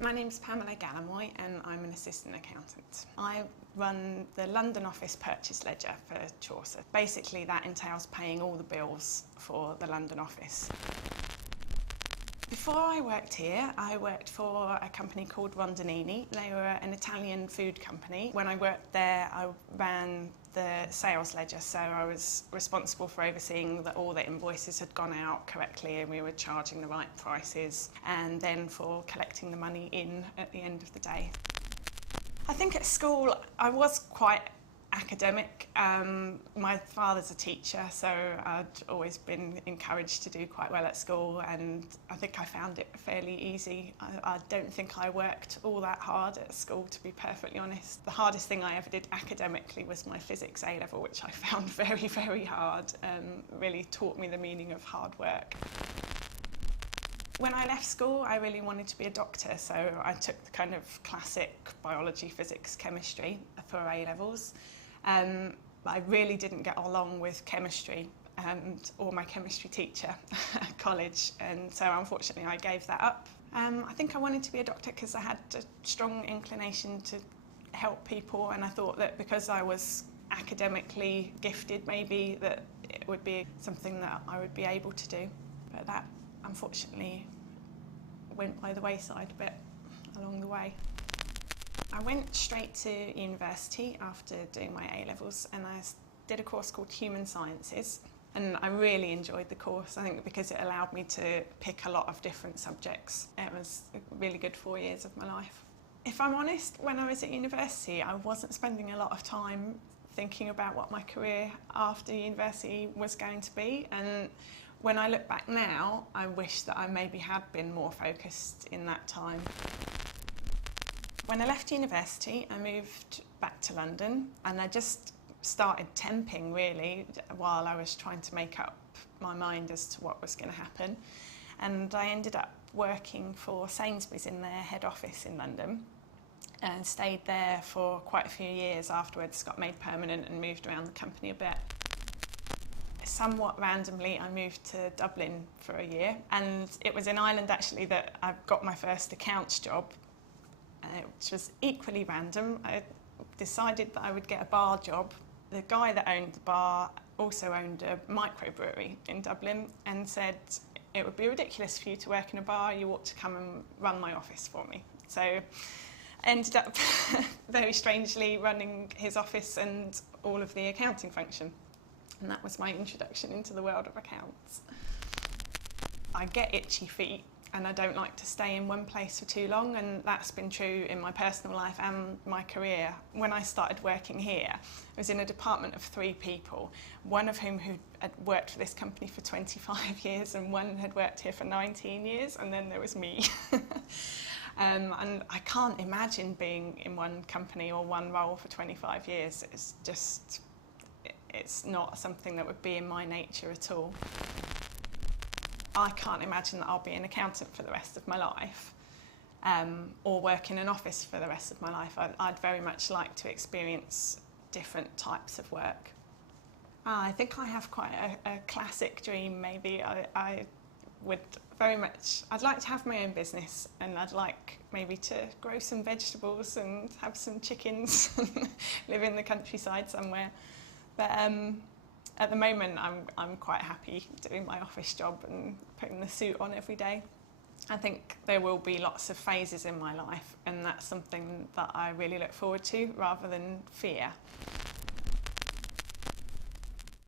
My name's Pamela and I'm an assistant accountant. I run the London office purchase ledger for Chaucer. Basically that entails paying all the bills for the London office. Before I worked here, I worked for a company called Rondinini. They were an Italian food company. When I worked there, I ran the sales ledger, so I was responsible for overseeing that all the invoices had gone out correctly and we were charging the right prices, and then for collecting the money in at the end of the day. I think at school I was quite academic. My father's a teacher, so I'd always been encouraged to do quite well at school, and I think I found it fairly easy. I don't think I worked all that hard at school, to be perfectly honest. The hardest thing I ever did academically was my physics A-level, which I found very, very hard. Really taught me the meaning of hard work. When I left school, I really wanted to be a doctor, so I took the kind of classic biology, physics, chemistry for A-levels. I really didn't get along with chemistry or my chemistry teacher at college, and so unfortunately I gave that up. I think I wanted to be a doctor because I had a strong inclination to help people, and I thought that because I was academically gifted, maybe that it would be something that I would be able to do. But that unfortunately went by the wayside a bit along the way. I went straight to university after doing my A-levels, and I did a course called Human Sciences, and I really enjoyed the course. I think because it allowed me to pick a lot of different subjects. It was a really good 4 years of my life. If I'm honest, when I was at university I wasn't spending a lot of time thinking about what my career after university was going to be, and when I look back now I wish that I maybe had been more focused in that time. When I left university, I moved back to London, and I just started temping really while I was trying to make up my mind as to what was going to happen. And I ended up working for Sainsbury's in their head office in London, and stayed there for quite a few years afterwards, got made permanent and moved around the company a bit. Somewhat randomly I moved to Dublin for a year, and it was in Ireland actually that I got my first accounts job. Which was equally random. I decided that I would get a bar job. The guy that owned the bar also owned a microbrewery in Dublin, and said, it would be ridiculous for you to work in a bar, you ought to come and run my office for me. So I ended up very strangely running his office and all of the accounting function. And that was my introduction into the world of accounts. I get itchy feet, and I don't like to stay in one place for too long, and that's been true in my personal life and my career. When I started working here, I was in a department of 3 people, one of whom who had worked for this company for 25 years and one had worked here for 19 years, and then there was me. And I can't imagine being in one company or one role for 25 years. It's not something that would be in my nature at all. I can't imagine that I'll be an accountant for the rest of my life, or work in an office for the rest of my life. I'd very much like to experience different types of work. I think I have quite a classic dream maybe. I'd like to have my own business, and I'd like maybe to grow some vegetables and have some chickens and live in the countryside somewhere. But at the moment, I'm quite happy doing my office job and putting the suit on every day. I think there will be lots of phases in my life, and that's something that I really look forward to rather than fear.